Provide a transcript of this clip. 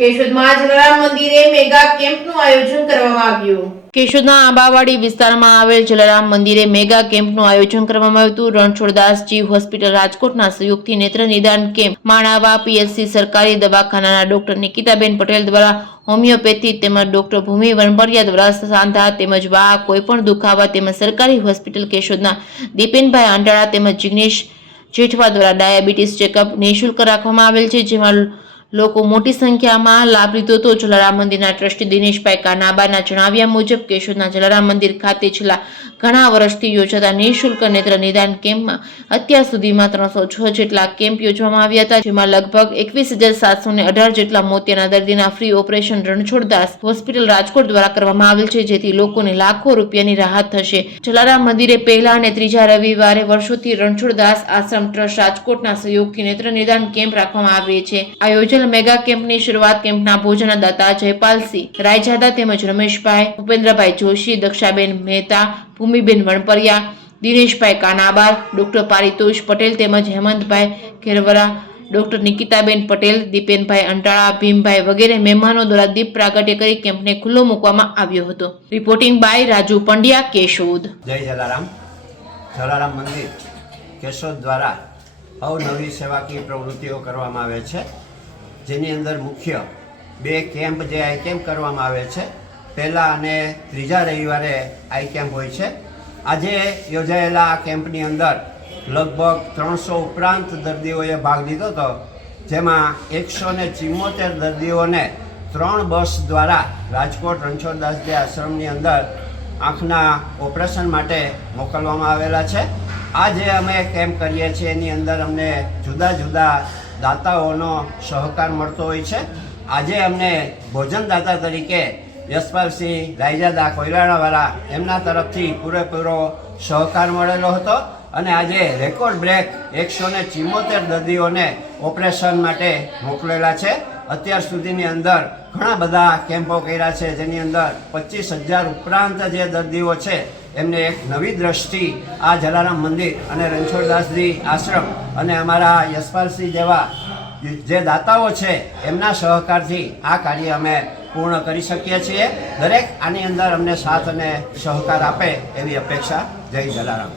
કેશોદમાં જલારામ મંદિરે મેગા કેમ્પનું આયોજન કરવામાં આવ્યું। કેશોદના આંબાવાડી વિસ્તારમાં આવેલ જલારામ મંદિરે મેગા કેમ્પનું આયોજન કરવામાં આવ્યું હતું। રણછોડદાસજી હોસ્પિટલ રાજકોટના સહયોગથી નેત્ર નિદાન કેમ્પ માણાવા પીએચસી સરકારી દવાખાનાના ડોક્ટર નિકિતાબેન પટેલ દ્વારા હોમિયોપેથી તેમજ ડોક્ટર ભૂમિ વણપરિયા દ્વારા સાંધા તેમજ વા કોઈપણ દુખાવા તેમજ સરકારી હોસ્પિટલ કેશોદના દીપેનભાઈ અંટાળા તેમજ જિગ્નેશ જેઠવા દ્વારા ડાયાબિટીસ ચેકઅપ નિઃશુલ્ક રાખવામાં આવેલ છે, જેમાં લોકો મોટી સંખ્યામાં લાભ લીધો હતો। જલારામ મંદિરના ટ્રસ્ટી દિનેશભાઈ કાનાબાના જણાવ્યા મુજબ કેશોદના જલારામ મંદિર ખાતે છેલ્લા ઘણા વર્ષથી યોજાતા નિઃશુલ્ક નેત્ર નિદાન કેમ્પમાં અત્યાર સુધીમાં 306 જેટલા કેમ્પ યોજવામાં આવ્યા હતા, જેમાં લગભગ 21,718 જેટલા મોતિયાના દર્દીના free operation Ranchhoddas hospital Rajkot દ્વારા કરવામાં આવેલ છે, જેથી લોકોને લાખો રૂપિયાની રાહત થશે। જલારામ મંદિરે પહેલા અને ત્રીજા રવિવારે વર્ષોથી રણછોડદાસ આશ્રમ ટ્રસ્ટ રાજકોટના સહયોગથી નેત્ર નિદાન કેમ્પ રાખવામાં આવે છે। આયોજન મેગા કેમ્પની શરૂઆત કેમ્પના ભોજનદાતા જયપાલસિંહ રાયજાદા તેમજ રમેશભાઈ, ભૂપેન્દ્રભાઈ જોશી, દક્ષાબેન મહેતા, ભૂમિબેન વણપરિયા, દિનેશભાઈ કાનાબાર, ડોક્ટર પારિતોષ પટેલ તેમજ હેમંતભાઈ ખેરવરા, ડોક્ટર નિકિતાબેન પટેલ, દીપેનભાઈ અંટાળા, ભીમભાઈ વગેરે મહેમાનો દ્વારા દીપ પ્રાગટ્ય કરી કેમ્પને ખુલ્લો મૂકવામાં આવ્યો હતો। Reporting by Raju Pandya, Keshod. જય જલારામ। જલારામ મંદિર કેશોદ દ્વારા અવનવી સેવાકીય પ્રવૃત્તિઓ કરવામાં આવે છે, જેની અંદર મુખ્ય બે કેમ્પ જે આઈ કેમ્પ કરવામાં આવે છે। પહેલા અને ત્રીજા રવિવારે આઈ કેમ્પ હોય છે। આજે યોજાયેલા આ કેમ્પની અંદર લગભગ 300 ઉપરાંત દર્દીઓએ ભાગ લીધો હતો, જેમાં 174 દર્દીઓને 3 બસ દ્વારા રાજકોટ રણછોડદાસજી આશ્રમની અંદર આંખના ઓપરેશન માટે મોકલવામાં આવેલા છે। આ જે અમે કેમ્પ કરીએ છીએ એની અંદર અમને જુદા જુદા દાતાઓનો સહકાર મળતો હોય છે। આજે અમને ભોજનદાતા તરીકે યશપાલસિંહ રાયજાદા કોયલાણાવાળા એમના તરફથી પૂરેપૂરો સહકાર મળેલો હતો અને આજે રેકોર્ડ બ્રેક 174 દર્દીઓને ઓપરેશન માટે મોકલેલા છે। અત્યાર સુધીની અંદર ઘણા બધા કેમ્પો કર્યા છે, જેની અંદર 25,000 ઉપરાંત જે દર્દીઓ છે એમને એક નવી દ્રષ્ટિ આ જલારામ મંદિર અને રણછોડદાસજી આશ્રમ અને અમારા યશપાલસિંહ જેવા જે દાતાઓ છે એમના સહકારથી આ કાર્ય અમે પૂર્ણ કરી શકીએ છીએ। દરેક આની અંદર અમને સાથ અને સહકાર આપે એવી અપેક્ષા। જય જલારામ।